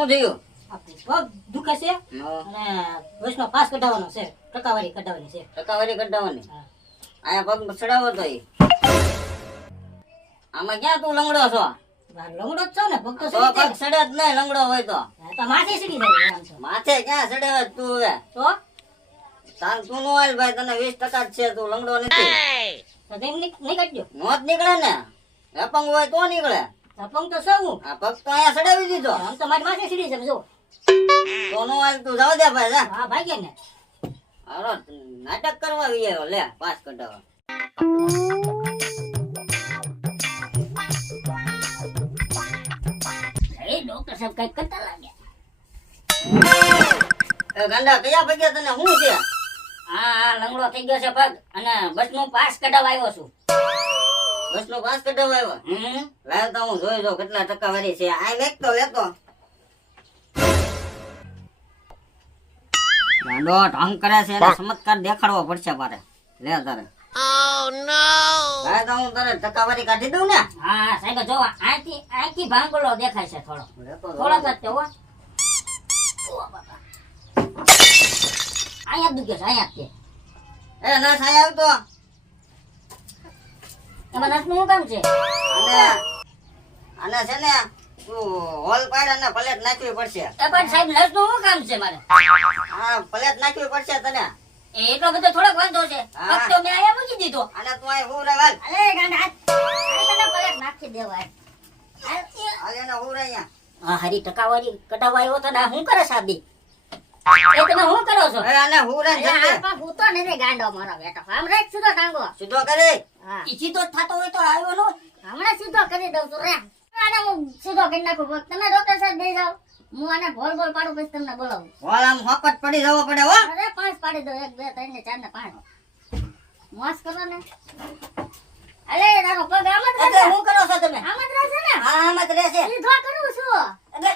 હું થયું? પગ દુખે છે અને વૈષ્ણવ પાસ કઢાવવાનો છે, ટકાવારી કઢાવવાની છે. ટકાવારી કઢાવવાની. હા. આયા પગ ચડાવો તો ઈ. આમાં ક્યાં તું લંગડો છો? લંગડો જ છો ને, પગ તો તો સડી પગ જાય. ચડે જ નહીં લંગડો હોય તો. હા, તો માથે સડી જાય આમ તો. માથે ક્યાં ચડે હવે તું હવે? તું નો હાલ ભાઈ, તને 20% જ છે, તું લંગડો નથી. તો તેમ નહીં કાઢજો. નો જ નીકળે ને, અપંગ હોય તો નીકળે. અપંગ તો સૌ. આ પગ તો અહીંયા ચડાવી દીધો. આમ તો મારી માથે સડી છે જો. તો નો હાલ, તું જાવ દે ભાઈ જા. હા ભાગ્ય ને. હાલો, નાટક કરવા વિયેરો લે પાસ કઢાવવા. એ ડોક્ટર સાહેબ કઈક કરતા લાગ્યા. એ ગાંડા કયા પગે તને શું છે? હા લંગડો થઈ ગયો છે પગ અને બસનું પાસ કઢાવવા આવ્યો છું. બસનો પાસ કઢાવવા આવ્યો? લાવ તો હું જોઈ જો કેટલા ટકાવારી છે. આ લેતો લેતો ગાંડો ઢંગ કરે છે, એને ચમત્કાર દેખાડવો પડશે મારે. લે તારે. લાવ તો હું તારે ટકાવારી કાઢી દઉં ને. હા સાહેબ જો આથી ભાંગલો દેખાય છે થોડો. લેતો થોડોક જ તે હો. ઓ બાપા. અહીંયા દુખે છે અહીંયા તે. એ ના થાય આવતો. એમાં નસનું શું કામ છે? અને છે ને તું હોલ પાડ અને પ્લેટ નાખવી પડશે. એ પણ સાહેબ નસનું શું કામ છે મારે? હા પ્લેટ નાખવી પડશે તને. એ એટલો બધો થોડોક વાંધો છે. હા. પગ તો મેં અહીંયા મૂકી દીધો. અને તું અહીં હું રેવાલ. અરે ગાંડા આ તને પ્લેટ નાખી દેવાય. હાલ એને હું રે અહીંયા. હા હરી ટકાવારી કઢાવવા આવ્યો તો ના હું કરે સાદી? એ તમે શું કરો છો? એ આને હું રે જલ્દી. આ હું તો નથી ગાંડો મારો બેટો. હમણાં જ સીધો ટાંગો. સીધો કરી. હા ઈ સીધો થતો હોય તો આવ્યો નો. હમણાં સીધો કરી દઉં છું રે. આને હું સીધો કરી નાખું પગ. તમે ડોક્ટર સાહેબ દઈ જાઓ. હું આને ભોલ ભોલ પાડું પછી તમને બોલાવું. હોલ આમ હોકટ પડી જવો પડે હો. અરે 5 પાડી દો. 1 2 3 ને 4 ને 5. મોસ કરો ને. અલે તારો પગ આમ જ એટલે રહેશે. હું કરો છો તમે? આમ જ રહેશે ને? હા આમ જ રહેશે. સીધો કરું છું. એટલે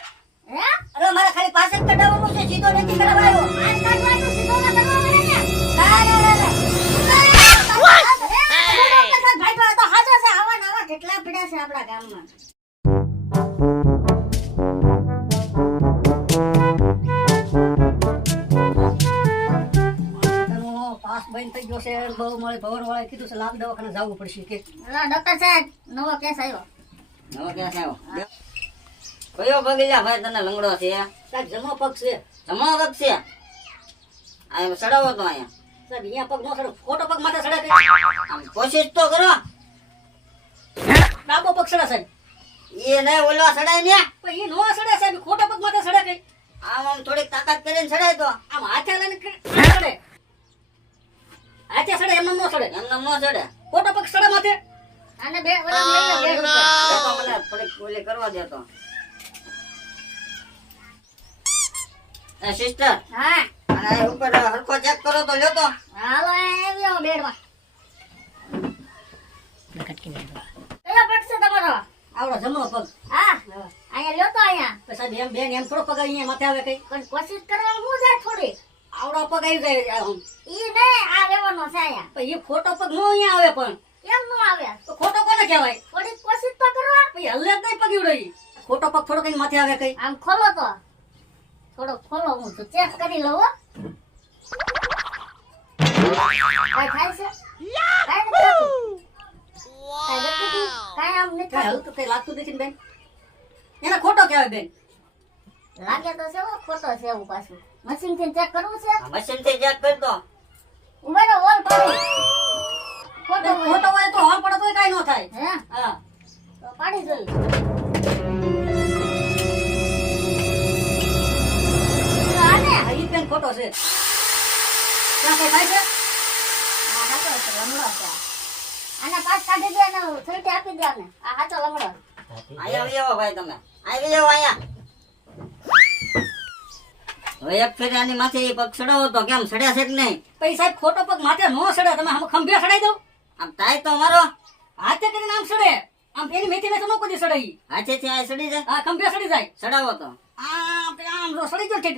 હે? અરે મારે ખાલી પાસ જ કઢાવવાનું છે, સીધો નથી કરાવવાનો. આજ કાઢવાનું સીધો ના કરવા મળે ને. ના ના ના ના. ભાઈ તો હાચો છે. આવા ને આવા કેટલા પડ્યા છે આપણા ગામમાં. પાસ બંધ થઈ ગયો છે. બહુ મળે ભવનવાળાએ કીધું છે લાખ દવાખાને જવું પડશે કે. ડોક્ટર સાહેબ નવો કેસ આવ્યો. નવો ક્યાં આવ્યો? કયો પગ લ્યા ભાઈ તને લંગડો છે? સાહેબ જમો પગ છે. જમણો પગ છે. આ ચડાવો તો અહીંયા. સાહેબ અહીંયા પગ નો સડે. ખોટો પગ માથે સડે કે? આમ કોશિશ તો કરો. ડાબો પગ સડે સાહેબ. એ નહીં ઓલો ચડાય ને. પણ એ નો સડે સાહેબ. ખોટો પગ માથે સડે કઈ. આમ આમ થોડીક તાકાત કરીને ચડાય તો. આમ હાથે લઈને સડે. હાથે સડે એમ નો સડે. એમને નો ચડે. ખોટો પગ સડે માથે. આને બે ઓલા લઈ લે બે રૂપિયા. દેતો મને થોડીક ઓલી કરવા દેતો. એ સિસ્ટર હા અને આ ઉપર હરખો ચેક કરો તો લ્યો તો. હાલો આવ્યો બેડમાં. કયો પગ છે તમારો? આવડો જમણો પગ. હા અહીંયા લ્યો તો અહીંયા. તો સાહેબ એમ બેન એમ થોડો પગ અહીંયા માથે આવે કઈ. પણ કોશિશ કરવાનું હું જાય થોડી. આવડો પગ આવી જાય આમ. ઈ નહીં આ લેવાનો છે અહીંયા. પણ ઈ ખોટો પગ નો અહીંયા આવે પણ. કેમ નો આવે? તો ખોટો કોને કહેવાય? થોડી કોશિશ તો કરો. પછી હલ્લે જ નહીં પગ ઉડે. ખોટો પગ થોડો કઈ માથે આવે કઈ. આમ ખોલો તો. થોડો ખોલો હું તો ચેક કરી લઉં હો. કાઈ થાય છે? કાઈ નથી થતું. કાઈ આમ નથી થતું. હલતું કઈ લાગતું નથી ને બેન. એને ખોટો કહેવાય બેન. લાગે તો છે હો, ખોટો છે એવું પાછું. મશીન થી ચેક કરવું છે? મશીન થી ચેક કરતો. ઉભેલો હોલ પાડી. ખોટો ખોટો હોય તો હોલ પડે તોય કાઈ નો થાય. હે? હા તો પાડી જોઈ. ઈ પેન ખોટો છે. ક્યાં કઈ થાય છે? આ હાચો છે લંગડો છે. આને પાસ કાઢી દે ને છૂટી આપી દે ને. આ હાચો લંગડો. અહીંયા આવી જાઓ ભાઈ તમે. આવી જાઓ અહીંયા. હવે એક ફેરે આની માથે એ પગ ચડાવો તો કેમ ચડ્યા છે કે નહીં? પછી સાહેબ ખોટો પગ માથે નો સડે. તમે આમ ખંભે સડાઈ દો. આમ તાય તો મારો. હાથે કરીને આમ સડે. આમ પેલી મેથી ને તો નો કોઈ સડે ઈ. હાથેથી આ સડી જાય. આ ખંભે સડી જાય. ચડાવો તો. આમ જો સડી ગયો છે.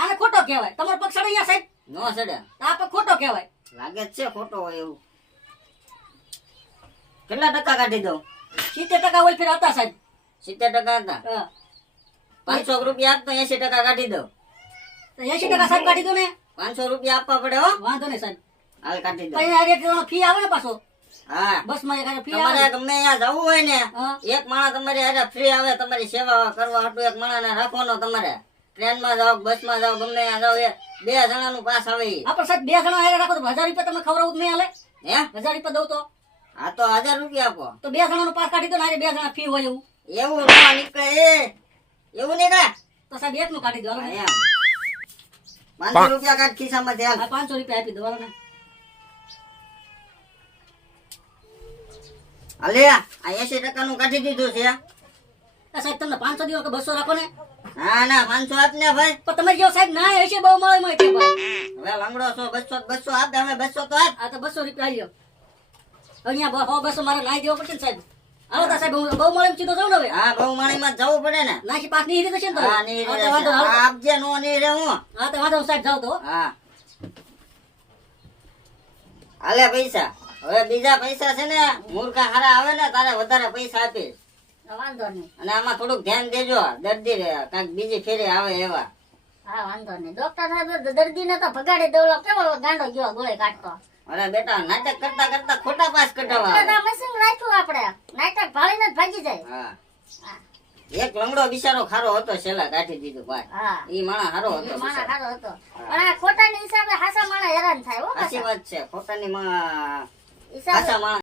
આને ખોટો કહેવાય. તમારો પગ સડી ગયા સાહેબ. નો ચડે. આ પગ ખોટો કહેવાય. લાગે જ છે ખોટો હોય એવું. કેટલા ટકા કાઢી દઉં? 70% ઓલ ફેર હતા સાહેબ. 70% હતા. હા. 500 રૂપિયા આપ તો 80% કાઢી દો. તો 80% સાહેબ કાઢી દો ને. 500 રૂપિયા આપવા પડે હો. વાંધો નહીં સાહેબ. હાલ કાઢી દો. પછી આ રેટ ફી આવે ને પાછો. હા બસમાં એક ફી તમારે આવે. ગમે ત્યાં જવું હોય ને હા. એક માણસ તમારી હારે ફ્રી આવે તમારી સેવા કરવા હાટુ એક માણસને રાખવાનો તમારે. ટ્રેનમાં જાઓ બસમાં જાઓ ગમે ત્યાં જાઓ એ 2 જણાનું પાસ આવે ઈ. આપણે સાહેબ 2 જણા હારે રાખો તો 1000 રૂપિયા તમે ખવડાવું નહીં હાલે? હે 1000 રૂપિયા દઉં તો આ તો 1000 રૂપિયા આપો. તો 2 જણાનો પાસ કાઢી દો ને. 2 જણા ફી હોય એવું. એવું ના નીકળે એવું નીકળે. તો સાહેબ એકનું કાઢી દો હાલો ને. એમ 500 રૂપિયા કાઢ ખિસ્સામાંથી હાલ. આ 500 રૂપિયા આપી દો હાલો ને. હાલે આ 80% નું કાઢી દીધું છે. આ સાહેબ તમને 500 દીવો કે 200 રાખો ને. ના ના 500 આપ ને ભાઈ. પણ તમે જો સાહેબ ના હશે બહુ મળે કે ભાઈ. હવે લંગડો છો 200 આપ હવે 200 તો આપ. આ તો 200 રૂપિયા આલ્યો. અહીંયા 200 મારે નાઈ દેવો પડશે ને સાહેબ. હાલો તો સાહેબ હું બહુ મળે એમ સીધો જાઉં ને હવે. હા બહુ માણીમાં જવું પડે ને. નાખી પાસ નહીં રીતે છે ને તો. હા નહીં હા, રે તો વાંધો છે. હાલો. આપજે નો નહીં રે હું. હા તો વાંધો સાહેબ જાવ તો. હા હાલે પૈસા. હવે બીજા પૈસા છે ને મૂર્ખા હારા આવે ને તારે વધારે પૈસા આપીશ. વાંધો નહીં. અને આમાં થોડુંક ધ્યાન દેજો દર્દી રે કાંઈક બીજી ફેરી આવે એવા. હા વાંધો નહીં. ડોક્ટર સાહેબ દર્દીને તો ભગાડી દેવલો કેવો ગાંડો ગયો ગોળે કાઢતો. અરે બેટા નાટક કરતા કરતા ખોટા પાસ કઢાવવા આવે. મશીન રાખ્યું આપણે. નાટક ભાળીને જ ભાગી જાય. હા હા. એક લંગડો બિચારો ખારો હતો છેલ્લા કાઢી દીધું ભાઈ. હા. ઈ માણસ હારો હતો માણસ બિચારો. સારો હતો. પણ આ ખોટાની હિસાબે હાસા માણસ હેરાન થાય હો સાચી પાછા. વાત છે ખોટાની માં હિસાબે હાસા માણસ